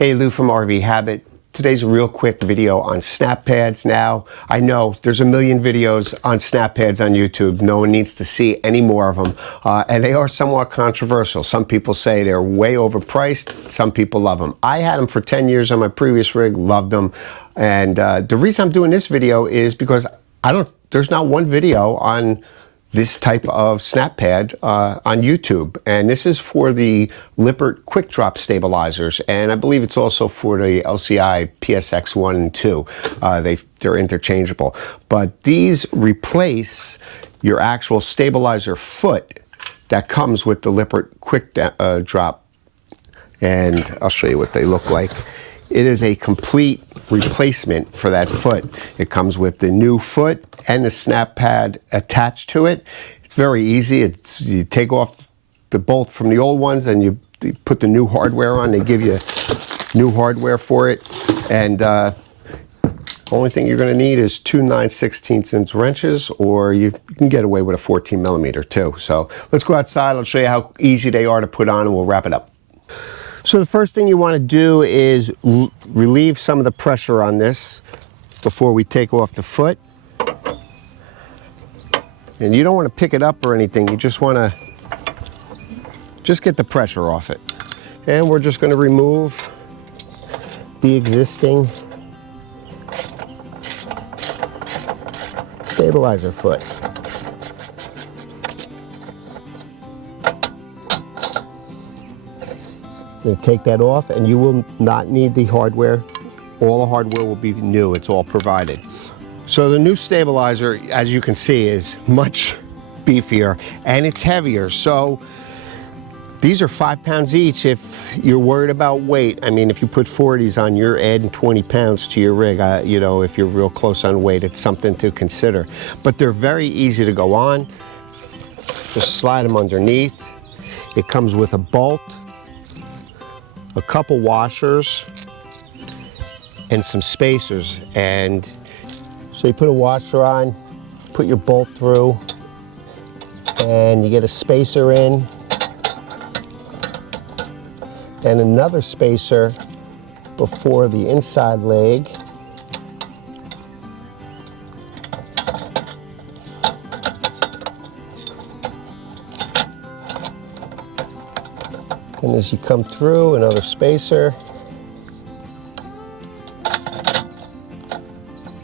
Hey, Lou from RV Habit. Today's a real quick video on snap pads. Now, I know there's a million videos on snap pads on YouTube. No one needs to see any more of them. And they are somewhat controversial. Some people say they're way overpriced. Some people love them. I had them for 10 years on my previous rig, loved them. And the reason I'm doing this video is because there's not one video on this type of snap pad on YouTube, and this is for the Lippert Quick Drop Stabilizers, and I believe it's also for the LCI PSX 1 and 2. They're interchangeable, but these replace your actual stabilizer foot that comes with the Lippert Quick Drop, and I'll show you what they look like. It is a complete replacement for that foot. It comes with the new foot and the snap pad attached to it. It's very easy. You take off the bolt from the old ones and you put the new hardware on. They give you new hardware for it. And only thing you're gonna need is two 9/16" wrenches, or you can get away with a 14mm too. So let's go outside. I'll show you how easy they are to put on and we'll wrap it up. So the first thing you want to do is relieve some of the pressure on this before we take off the foot. And you don't want to pick it up or anything, you just want to get the pressure off it. And we're just going to remove the existing stabilizer foot. I'm going to take that off, and you will not need the hardware. All the hardware will be new. It's all provided. So the new stabilizer, as you can see, is much beefier and it's heavier. So these are 5 pounds each if you're worried about weight. I mean, if you put 40s on, you're adding 20 pounds to your rig. You know, if you're real close on weight, it's something to consider. But they're very easy to go on. Just slide them underneath. It comes with a bolt, a couple washers, and some spacers. And so you put a washer on, put your bolt through, and you get a spacer in, and another spacer before the inside leg. And as you come through, another spacer.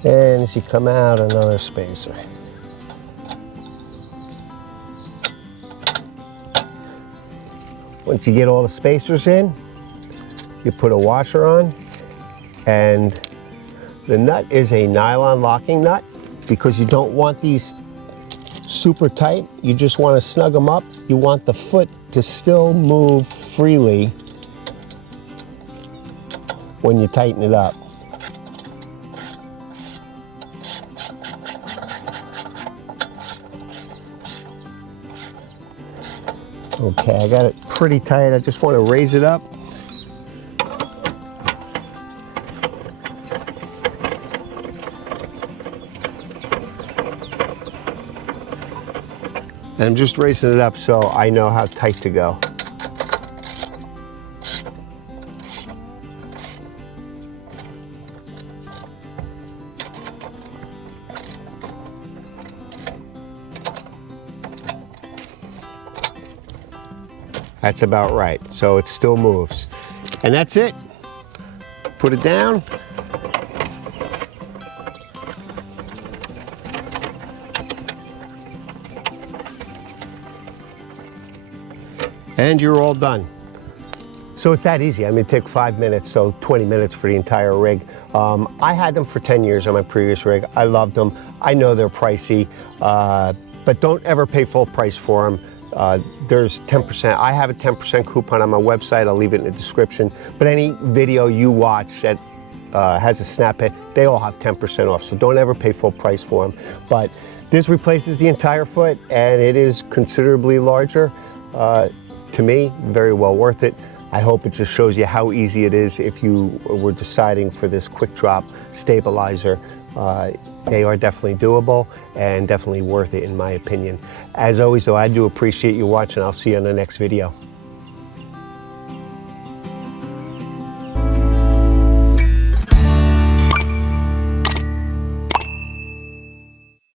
And as you come out, another spacer. Once you get all the spacers in, you put a washer on, and the nut is a nylon locking nut because you don't want these super tight. You just want to snug them up. You want the foot to still move freely when you tighten it up. Okay, I got it pretty tight. I just want to raise it up. And I'm just raising it up so I know how tight to go. That's about right. So it still moves. And that's it. Put it down. And you're all done. So it's that easy. I mean, it took 5 minutes, so 20 minutes for the entire rig. I had them for 10 years on my previous rig. I loved them. I know they're pricey, but don't ever pay full price for them. There's 10%. I have a 10% coupon on my website. I'll leave it in the description. But any video you watch that has a snap pad, they all have 10% off. So don't ever pay full price for them. But this replaces the entire foot, and it is considerably larger. To me, very well worth it. I hope it just shows you how easy it is if you were deciding for this quick drop stabilizer. They are definitely doable and definitely worth it in my opinion. As always though, I do appreciate you watching. I'll see you on the next video.